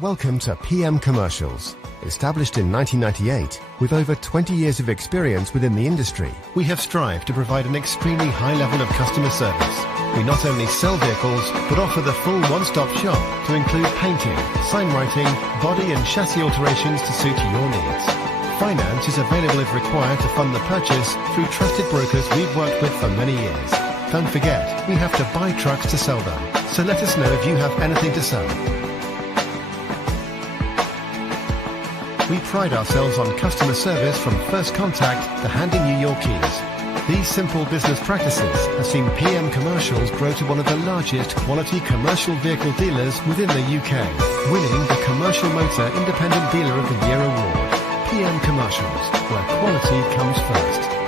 Welcome to PM Commercials. Established in 1998, with over 20 years of experience within the industry, we have strived to provide an extremely high level of customer service. We not only sell vehicles, but offer the full one-stop shop to include painting, sign writing, body and chassis alterations to suit your needs. Finance is available if required to fund the purchase through trusted brokers we've worked with for many years. Don't forget, we have to buy trucks to sell them, so let us know if you have anything to sell. We pride ourselves on customer service from first contact to handing you your keys. These simple business practices have seen PM Commercials grow to one of the largest quality commercial vehicle dealers within the UK, winning the Commercial Motor Independent Dealer of the Year award. PM Commercials, where quality comes first.